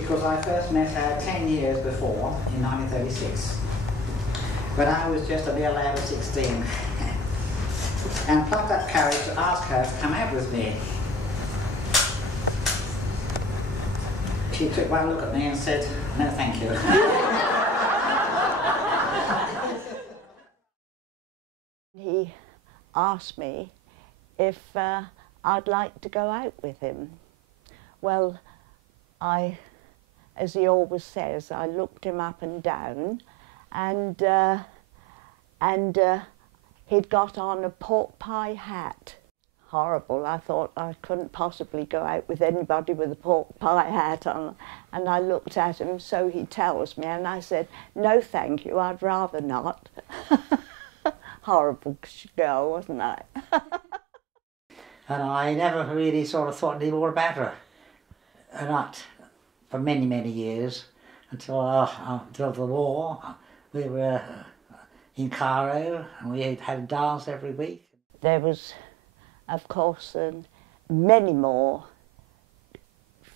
because I first met her 10 years before, in 1936, when I was just a mere lad of 16, and plucked up courage to ask her to come out with me. She took one look at me and said, "No, thank you." He asked me if I'd like to go out with him. Well, as he always says, I looked him up and down, and he'd got on a pork pie hat. Horrible. I thought I couldn't possibly go out with anybody with a pork pie hat on. And I looked at him, so he tells me, and I said, "No, thank you, I'd rather not." Horrible girl, wasn't I? And I never really sort of thought any more about her. Not for many, many years, until the war. We were in Cairo, and we had a dance every week. There was, of course, many more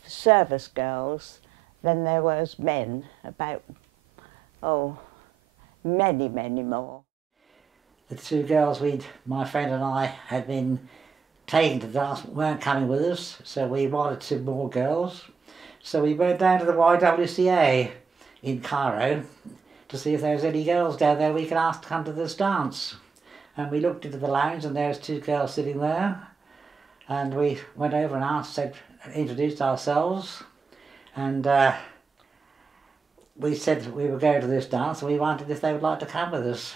service girls than there was men, about, many, many more. The two girls my friend and I had been taken to dance weren't coming with us, so we wanted some more girls. So we went down to the YWCA in Cairo to see if there was any girls down there we could ask to come to this dance. And we looked into the lounge, and there was two girls sitting there. And we went over and introduced ourselves, and we said that we were going to this dance, and we wondered if they would like to come with us.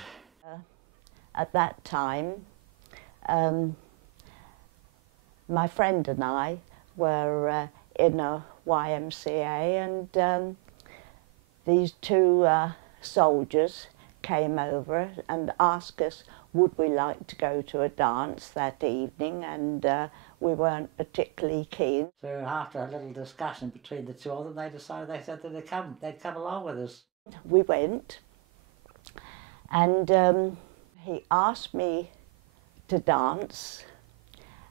At that time, my friend and I were in a YMCA, and these two soldiers came over and asked us would we like to go to a dance that evening, and we weren't particularly keen. So after a little discussion between the two of them, they said that they'd come along with us. We went, and he asked me to dance,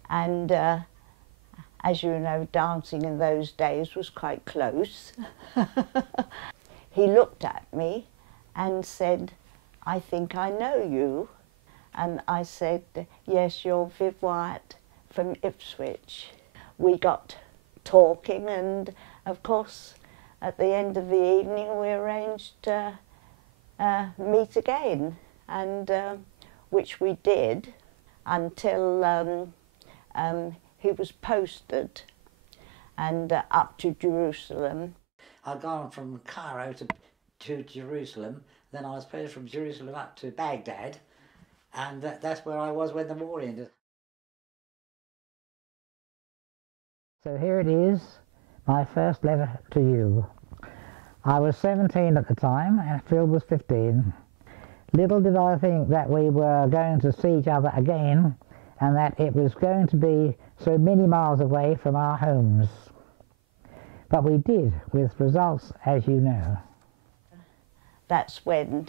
and as you know, dancing in those days was quite close. He looked at me and said, "I think I know you." And I said, "Yes, you're Viv Wyatt from Ipswich." We got talking, and of course, at the end of the evening, we arranged to meet again, and which we did until he was posted and up to Jerusalem. I'd gone from Cairo to Jerusalem, then I was posted from Jerusalem up to Baghdad, and that's where I was when the war ended. So here it is, my first letter to you. I was 17 at the time, and Phil was 15. Little did I think that we were going to see each other again, and that it was going to be so many miles away from our homes. But we did, with results as you know. That's when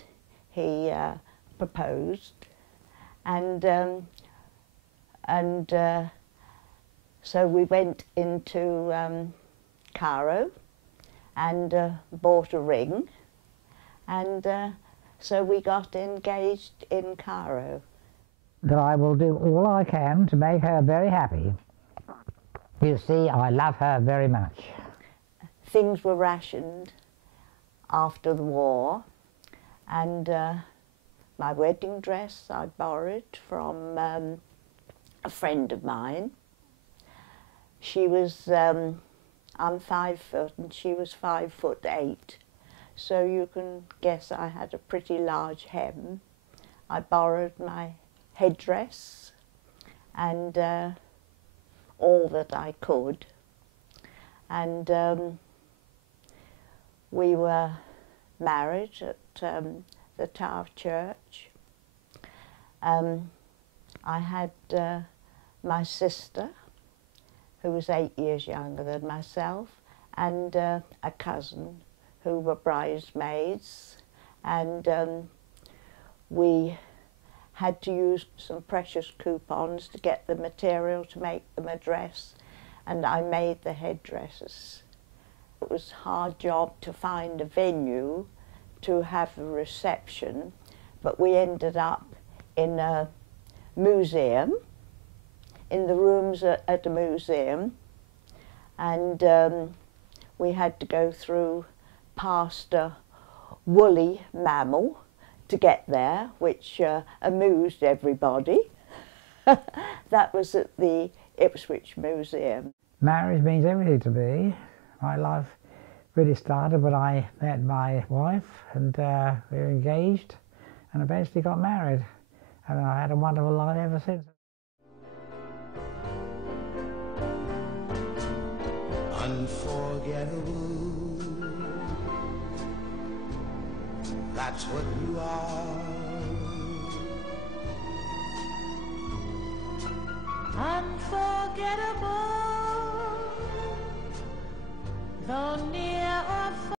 he proposed, and so we went into Cairo and bought a ring, and so we got engaged in Cairo. That I will do all I can to make her very happy. You see, I love her very much. Things were rationed after the war, and my wedding dress I borrowed from a friend of mine. She was, I'm 5 foot and she was 5'8", so you can guess I had a pretty large hem. I borrowed my headdress and all that I could, and we were married at the Tower Church. I had my sister, who was 8 years younger than myself, and a cousin who were bridesmaids, and we had to use some precious coupons to get the material to make them a dress, and I made the headdresses. It was a hard job to find a venue to have a reception, but we ended up in a museum, in the rooms at a museum, and we had to go through past a woolly mammal to get there, which amused everybody. That was at the Ipswich Museum. Marriage means everything to me. My life really started when I met my wife, and we were engaged and eventually got married, and I had a wonderful life ever since. Unforgettable, that's what you are. Unforgettable.